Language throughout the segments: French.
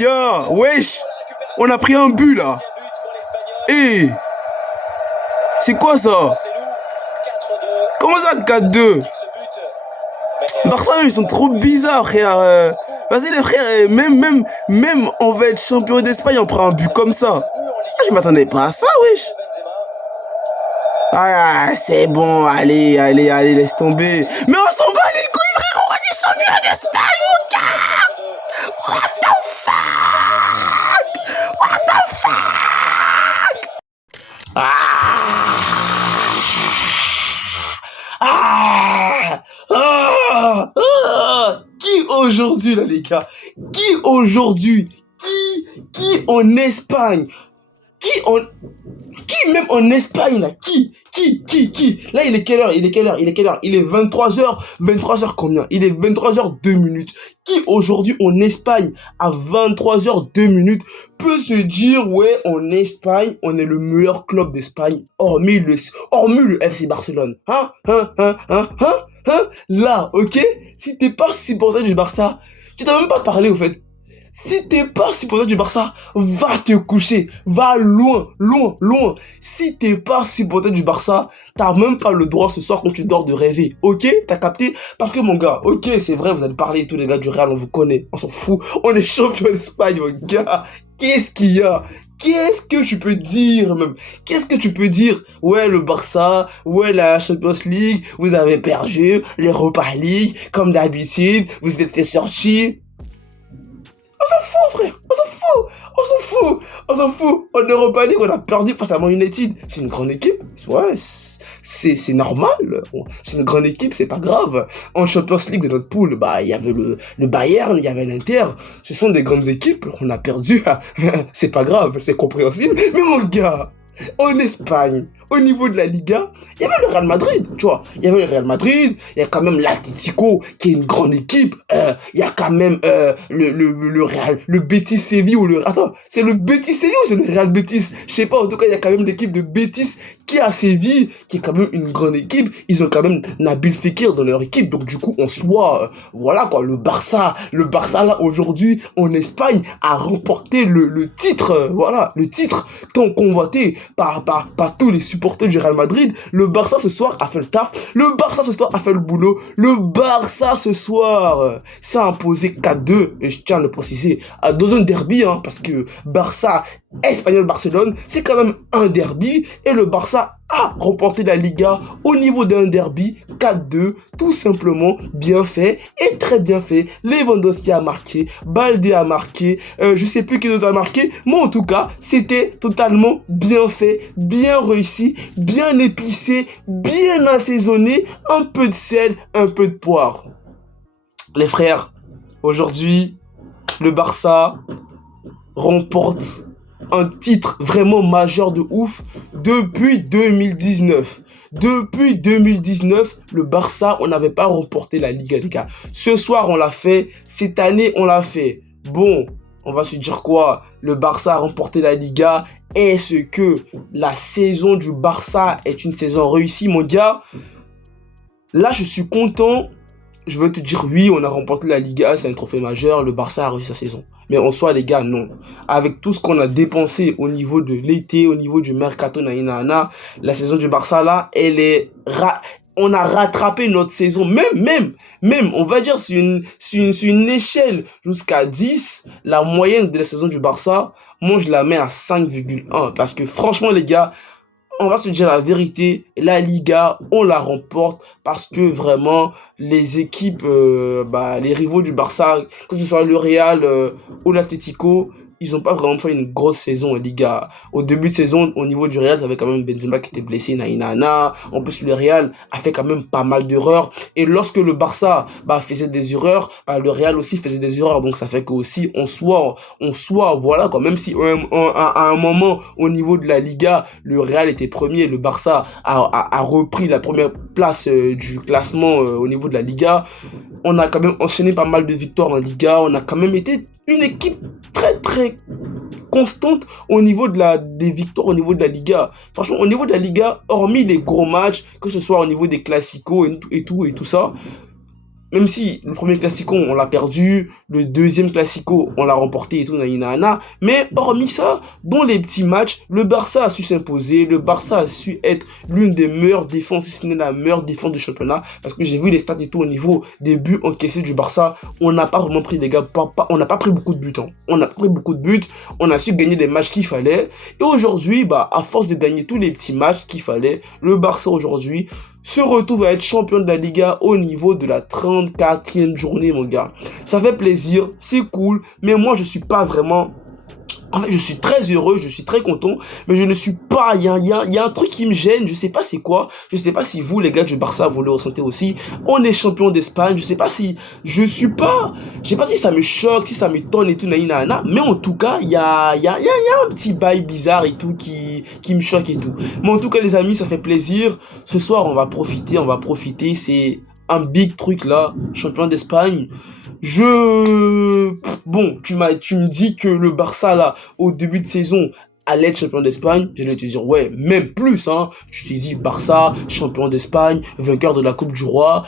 gars, wesh, on a pris un but là. Eh, c'est quoi ça? Comment ça 4-2? Barça, ils sont trop bizarres, frère. Vas-y les frères, même on va être champion d'Espagne, on prend un but comme ça. Ah, je m'attendais pas à ça, wesh. Ah, c'est bon, allez, laisse tomber. Mais on s'en bat les couilles, frère, on est champion d'Espagne, mon gars. What the fuck? What the fuck? Qui aujourd'hui, là, les gars? Qui aujourd'hui? Qui en Espagne? Qui même en Espagne, là? Qui? Là, il est quelle heure? Il est 23h combien? Il est 23h02 minutes. Qui aujourd'hui en Espagne, à 23h02 peut se dire, ouais, en Espagne, on est le meilleur club d'Espagne, hormis le FC Barcelone. Là, ok? Si t'es pas supporter du Barça, tu t'as même pas parlé, au fait. Si t'es pas supporter du Barça, va te coucher, va loin. Si t'es pas supporter du Barça, t'as même pas le droit ce soir quand tu dors de rêver, ok? T'as capté? Parce que mon gars, ok, c'est vrai, vous allez parler, tous les gars du Real, on vous connaît, on s'en fout, on est champion d'Espagne, mon gars. Qu'est-ce qu'il y a? Qu'est-ce que tu peux dire même? Qu'est-ce que tu peux dire? Ouais, le Barça, ouais, la Champions League, vous avez perdu, l'Europa League, comme d'habitude, vous êtes fait sortir. On s'en fout, frère, on s'en fout. En Europa League, on a perdu face à Man United. C'est une grande équipe, ouais, c'est normal. C'est une grande équipe, c'est pas grave. En Champions League de notre poule, bah, il y avait le Bayern, il y avait l'Inter. Ce sont des grandes équipes, on a perdu. C'est pas grave, c'est compréhensible. Mais mon gars, en Espagne, au niveau de la Liga, il y avait le Real Madrid, tu vois. Il y avait le Real Madrid, il y a quand même l'Atlético, qui est une grande équipe. Il y a quand même le Real, le Betis Séville ou le... Attends, c'est le Betis Séville ou c'est le Real Betis? Je sais pas, en tout cas, il y a quand même l'équipe de Betis qui est à Séville, qui est quand même une grande équipe. Ils ont quand même Nabil Fekir dans leur équipe. Donc, du coup, on soit... voilà, quoi, le Barça, là, aujourd'hui, en Espagne, a remporté le titre, voilà, le titre tant convoité par tous les supporters du Real Madrid. Le Barça, ce soir, a fait le taf. Le Barça, ce soir, a fait le boulot. Le Barça, ce soir, s'est imposé 4-2. Et je tiens à le préciser, dans un derby, hein, parce que Barça, Espagnol-Barcelone, c'est quand même un derby. Et le Barça a remporté la Liga au niveau d'un derby 4-2, tout simplement bien fait et très bien fait. Lewandowski a marqué, Baldé a marqué, je sais plus qui d'autre a marqué, mais en tout cas, c'était totalement bien fait, bien réussi, bien épicé, bien assaisonné, un peu de sel, un peu de poivre. Les frères, aujourd'hui, le Barça remporte un titre vraiment majeur de ouf depuis 2019. Depuis 2019, le Barça, on n'avait pas remporté la Liga, les gars. Ce soir, on l'a fait. Cette année, on l'a fait. Bon, on va se dire quoi? Le Barça a remporté la Liga. Est-ce que la saison du Barça est une saison réussie, mon gars? Là, je suis content. Je veux te dire, oui, on a remporté la Liga, c'est un trophée majeur, le Barça a réussi sa saison. Mais en soi, les gars, non. Avec tout ce qu'on a dépensé au niveau de l'été, au niveau du mercato, la saison du Barça, là, elle est... on a rattrapé notre saison, même, on va dire, sur une échelle jusqu'à 10, la moyenne de la saison du Barça, moi, je la mets à 5,1. Parce que franchement, les gars, on va se dire la vérité, la Liga, on la remporte parce que vraiment, les équipes, les rivaux du Barça, que ce soit le Real ou l'Atlético, ils n'ont pas vraiment fait une grosse saison en Liga. Au début de saison, au niveau du Real, il y avait quand même Benzema qui était blessé, En plus, le Real a fait quand même pas mal d'erreurs. Et lorsque le Barça faisait des erreurs, le Real aussi faisait des erreurs. Donc ça fait que aussi on soit voilà quoi. Même si à un moment, au niveau de la Liga, le Real était premier, le Barça a repris la première place du classement au niveau de la Liga. On a quand même enchaîné pas mal de victoires en Liga. On a quand même été une équipe très constante au niveau des victoires au niveau de la Liga. Franchement, au niveau de la Liga, hormis les gros matchs, que ce soit au niveau des classicos et tout ça, même si le premier Classico, on l'a perdu, le deuxième Classico, on l'a remporté et tout, mais hormis ça, dans les petits matchs, le Barça a su s'imposer, le Barça a su être l'une des meilleures défenses, si ce n'est la meilleure défense du championnat, parce que j'ai vu les stats et tout au niveau des buts encaissés du Barça, on n'a pas vraiment pris des gars, on n'a pas pris beaucoup de buts, hein. On n'a pas pris beaucoup de buts, on a su gagner les matchs qu'il fallait, et aujourd'hui, à force de gagner tous les petits matchs qu'il fallait, le Barça aujourd'hui se retrouve à être champion de la Liga au niveau de la 34e journée, mon gars. Ça fait plaisir, c'est cool, mais moi, je suis pas vraiment... En fait, je suis très heureux, je suis très content, mais je ne suis pas... Il y a un truc qui me gêne, je sais pas c'est quoi. Je sais pas si vous, les gars du Barça, vous le ressentez aussi. On est champion d'Espagne, je sais pas si... Je sais pas si ça me choque, si ça m'étonne et tout, mais en tout cas, il y a un petit bail bizarre et tout qui me choque et tout. Mais en tout cas, les amis, ça fait plaisir. Ce soir, on va profiter, c'est un big truc là, champion d'Espagne. Bon, tu me dis que le Barça, là, au début de saison, allait être champion d'Espagne. Je vais te dire, ouais, même plus, hein. Je t'ai dit, Barça, champion d'Espagne, vainqueur de la Coupe du Roi,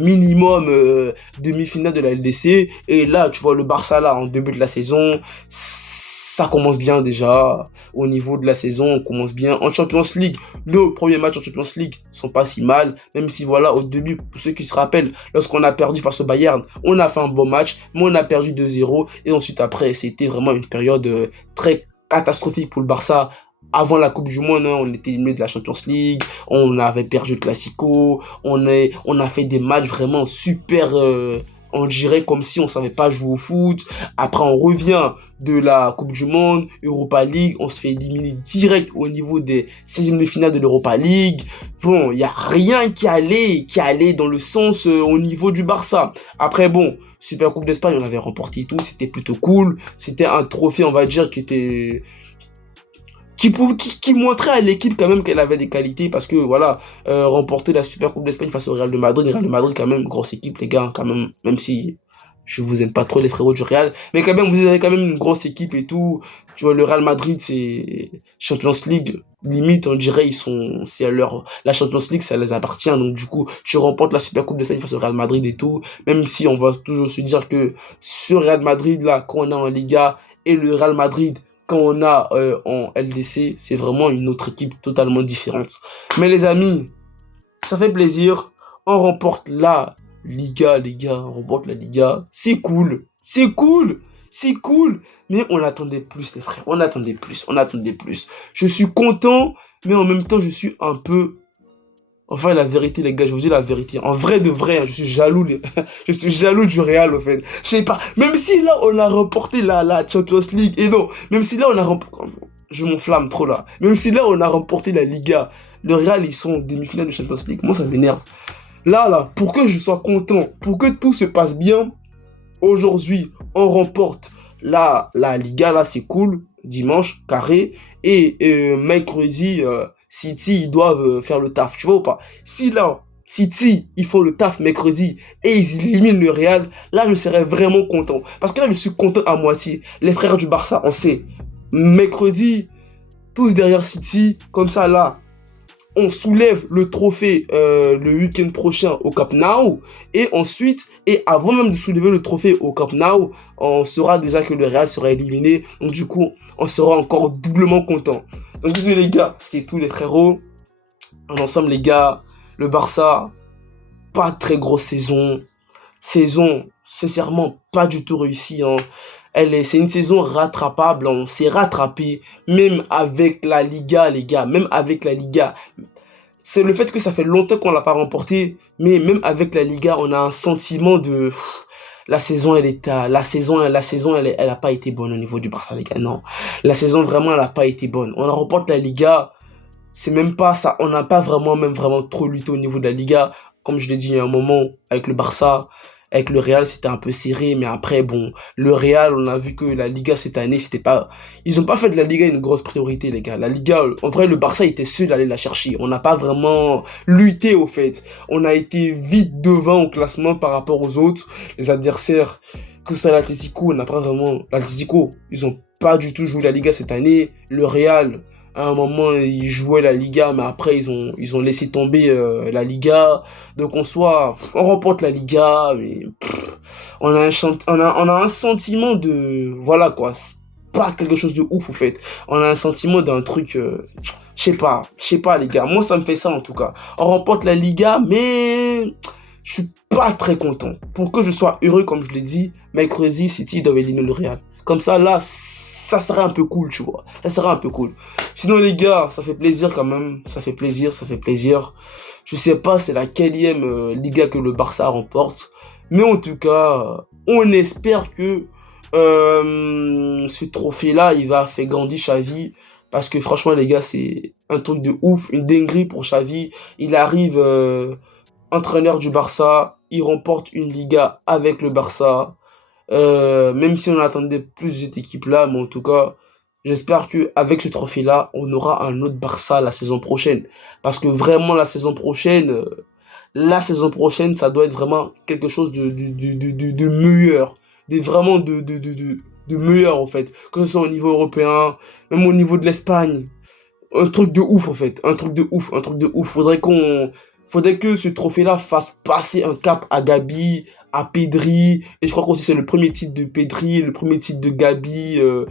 minimum demi-finale de la LDC. Et là, tu vois le Barça, là, en début de la saison, ça commence bien déjà. Au niveau de la saison, on commence bien. En Champions League, nos premiers matchs en Champions League sont pas si mal. Même si, voilà, au début, pour ceux qui se rappellent, lorsqu'on a perdu face au Bayern, on a fait un bon match, mais on a perdu 2-0. Et ensuite, après, c'était vraiment une période très catastrophique pour le Barça. Avant la Coupe du Monde, hein, on était éliminé de la Champions League, on avait perdu le Classico, on a fait des matchs vraiment super... on dirait comme si on savait pas jouer au foot. Après, on revient de la Coupe du Monde, Europa League, on se fait éliminer direct au niveau des 16e de finale de l'Europa League. Bon, il n'y a rien qui allait dans le sens au niveau du Barça. Après, bon, Super Coupe d'Espagne, on avait remporté et tout, c'était plutôt cool. C'était un trophée, on va dire, qui montrait à l'équipe quand même qu'elle avait des qualités, parce que voilà, remporter la Super Coupe d'Espagne face au Real de Madrid, quand même, grosse équipe les gars, quand même, même si je vous aime pas trop les frérots du Real, mais quand même vous avez quand même une grosse équipe et tout. Tu vois, le Real Madrid, c'est Champions League, limite on dirait la Champions League ça les appartient, donc du coup tu remportes la Super Coupe d'Espagne face au Real Madrid et tout, même si on va toujours se dire que ce Real Madrid là qu'on a en Liga et le Real Madrid quand on a en LDC, c'est vraiment une autre équipe totalement différente. Mais les amis, ça fait plaisir. On remporte la Liga, les gars. On remporte la Liga. C'est cool. Mais on attendait plus, les frères. On attendait plus. Je suis content, mais en même temps, je suis un peu... Enfin, la vérité, les gars, je vous dis la vérité. En vrai de vrai, hein, je suis jaloux. Je suis jaloux du Real, en fait. Je sais pas. Même si là, on a remporté la Champions League. Et non, même si là, on a remporté... Je m'enflamme trop là. Même si là, on a remporté la Liga. Le Real, ils sont en demi-finale de Champions League. Moi, ça m'énerve. Là, pour que je sois content, pour que tout se passe bien, aujourd'hui, on remporte la Liga. Là, c'est cool. Dimanche, carré. Et mercredi... City, ils doivent faire le taf, tu vois ou pas? Si là, City, ils font le taf mercredi et ils éliminent le Real, là, je serais vraiment content. Parce que là, je suis content à moitié. Les frères du Barça, on sait. Mercredi, tous derrière City, comme ça, là, on soulève le trophée le week-end prochain au Camp Nou. Et ensuite, et avant même de soulever le trophée au Camp Nou, on saura déjà que le Real sera éliminé. Donc du coup, on sera encore doublement content. Donc désolé les gars, c'était tout les frérots. En ensemble les gars, le Barça, pas très grosse saison. Saison, sincèrement, pas du tout réussie. Hein. C'est une saison rattrapable, on s'est rattrapé, même avec la Liga les gars, même avec la Liga. C'est le fait que ça fait longtemps qu'on l'a pas remporté, mais même avec la Liga, on a un sentiment de... La saison, elle a pas été bonne au niveau du Barça, les gars. Non, la saison, vraiment, elle a pas été bonne. On remporte la Liga, c'est même pas ça. On n'a pas vraiment trop lutté au niveau de la Liga. Comme je l'ai dit il y a un moment, avec le Barça, avec le Real, c'était un peu serré. Mais après, bon, le Real, on a vu que la Liga, cette année, c'était pas... Ils ont pas fait de la Liga une grosse priorité, les gars. La Liga, en vrai, le Barça était seul d'aller la chercher. On n'a pas vraiment lutté, au fait. On a été vite devant au classement par rapport aux autres. Les adversaires, que ce soit l'Atlético, on n'a pas vraiment... L'Atlético, ils ont pas du tout joué la Liga cette année. Le Real... À un moment, ils jouaient la Liga, mais après, ils ont laissé tomber la Liga. Donc, en soi, on remporte la Liga, mais on a un sentiment de... Voilà, quoi. C'est pas quelque chose de ouf, au fait. On a un sentiment d'un truc... je sais pas, les gars. Moi, ça me fait ça, en tout cas. On remporte la Liga, mais je suis pas très content. Pour que je sois heureux, comme je l'ai dit, mercredi, City doivent éliminer le Real. Comme ça, là, ça serait un peu cool, tu vois. Ça serait un peu cool. Sinon, les gars, ça fait plaisir quand même. Ça fait plaisir, ça fait plaisir. Je sais pas, c'est la quatrième Liga que le Barça remporte. Mais en tout cas, on espère que ce trophée-là, il va faire grandir Xavi. Parce que franchement, les gars, c'est un truc de ouf, une dinguerie pour Xavi. Il arrive entraîneur du Barça, il remporte une Liga avec le Barça. Même si on attendait plus de cette équipe-là, mais en tout cas, j'espère qu'avec ce trophée-là, on aura un autre Barça la saison prochaine. Parce que vraiment, la saison prochaine, ça doit être vraiment quelque chose de meilleur. Vraiment de meilleur, en fait. Que ce soit au niveau européen, même au niveau de l'Espagne. Un truc de ouf, en fait. Un truc de ouf, un truc de ouf. Faudrait que ce trophée-là fasse passer un cap à Gabi, à Pedri, et je crois qu'aussi c'est le premier titre de Pedri, le premier titre de Gabi, de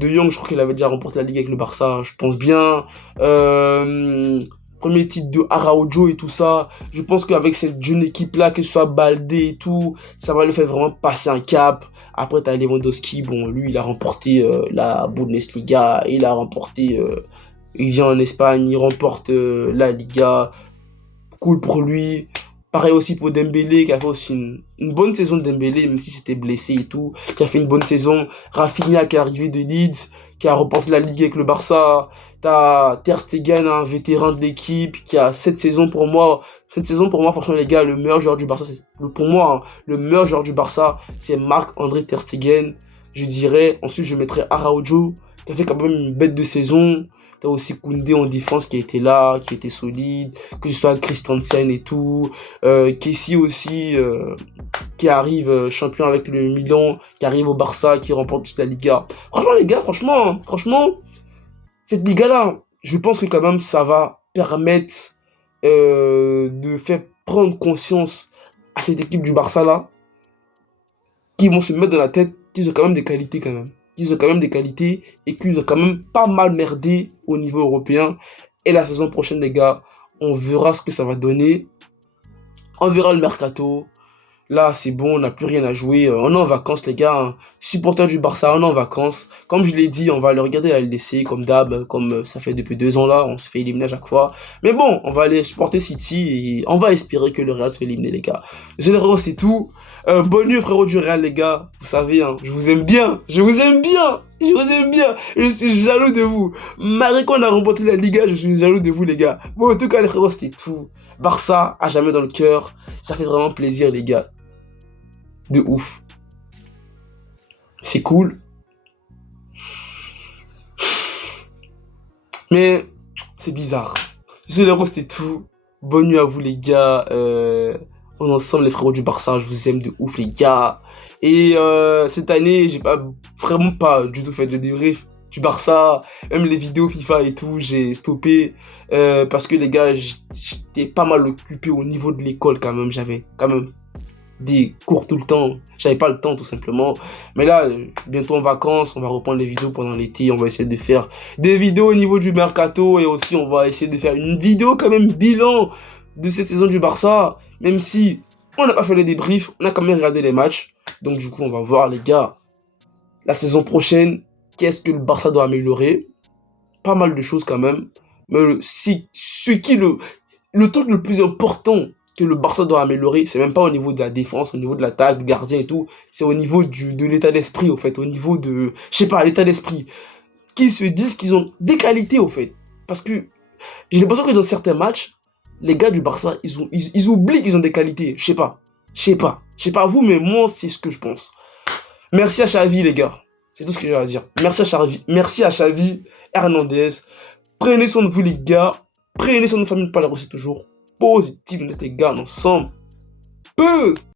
Jong, je crois qu'il avait déjà remporté la Ligue avec le Barça, je pense bien. Premier titre de Araujo et tout ça. Je pense qu'avec cette jeune équipe-là, que ce soit Baldé et tout, ça va le faire vraiment passer un cap. Après, t'as Lewandowski, bon, lui, il a remporté la Bundesliga, il a remporté, il vient en Espagne, il remporte la Liga, cool pour lui. Pareil aussi pour Dembélé, qui a fait aussi une bonne saison de Dembélé, même si c'était blessé et tout, qui a fait une bonne saison. Rafinha qui est arrivé de Leeds, qui a remporté la Ligue avec le Barça. T'as Ter Stegen, un vétéran de l'équipe, qui a cette saison pour moi, franchement les gars, le meilleur joueur du Barça, pour moi, hein, le meilleur joueur du Barça, c'est Marc-André Ter Stegen, je dirais. Ensuite, je mettrais Araujo, qui a fait quand même une bête de saison. T'as aussi Koundé en défense qui était là, qui était solide, que ce soit Christensen et tout. Kessie aussi, qui arrive champion avec le Milan, qui arrive au Barça, qui remporte la Liga. Franchement, les gars, franchement, cette Liga-là, je pense que quand même, ça va permettre de faire prendre conscience à cette équipe du Barça-là, qui vont se mettre dans la tête qu'ils ont quand même des qualités quand même. Ils ont quand même des qualités et qu'ils ont quand même pas mal merdé au niveau européen. Et la saison prochaine, les gars, on verra ce que ça va donner. On verra le mercato. Là, c'est bon, on n'a plus rien à jouer. On est en vacances, les gars. Hein. Supporters du Barça, on est en vacances. Comme je l'ai dit, on va le regarder à la LDC, comme d'hab, comme ça fait depuis 2 ans là. On se fait éliminer à chaque fois. Mais bon, on va aller supporter City et on va espérer que le Real se fait éliminer, les gars. Généralement, c'est tout. Bonne nuit, frérot du Real, les gars. Vous savez, hein, je vous aime bien. Je vous aime bien. Je vous aime bien. Je suis jaloux de vous. Malgré qu'on a remporté la Liga, je suis jaloux de vous, les gars. Bon, en tout cas, les frérots, c'était tout. Barça, à jamais dans le cœur. Ça fait vraiment plaisir, les gars. De ouf. C'est cool. Mais c'est bizarre. Généralement, c'était tout. Bonne nuit à vous, les gars. On est ensemble, les frérots du Barça. Je vous aime de ouf, les gars. Et cette année, j'ai vraiment pas du tout fait de débrief du Barça. Même les vidéos FIFA et tout, j'ai stoppé. Parce que les gars, j'étais pas mal occupé au niveau de l'école quand même. J'avais quand même des cours tout le temps. J'avais pas le temps tout simplement. Mais là, bientôt en vacances, on va reprendre les vidéos pendant l'été. On va essayer de faire des vidéos au niveau du mercato. Et aussi, on va essayer de faire une vidéo quand même bilan de cette saison du Barça. Même si on n'a pas fait les débriefs, on a quand même regardé les matchs. Donc du coup, on va voir les gars, la saison prochaine, qu'est-ce que le Barça doit améliorer. Pas mal de choses quand même. Mais le truc le plus important que le Barça doit améliorer, c'est même pas au niveau de la défense, au niveau de l'attaque, du gardien et tout, c'est au niveau de l'état d'esprit, au fait, au niveau de, je sais pas, l'état d'esprit, qu'ils se disent qu'ils ont des qualités, au fait, parce que j'ai l'impression que dans certains matchs, les gars du Barça, ils oublient qu'ils ont des qualités, je sais pas vous, mais moi, c'est ce que je pense. Merci à Xavi, les gars, c'est tout ce que j'ai à dire, merci à Xavi Hernandez, prenez soin de vous, les gars, prenez soin de votre famille, pas la rosser toujours, positive, les gars, ensemble. Peace.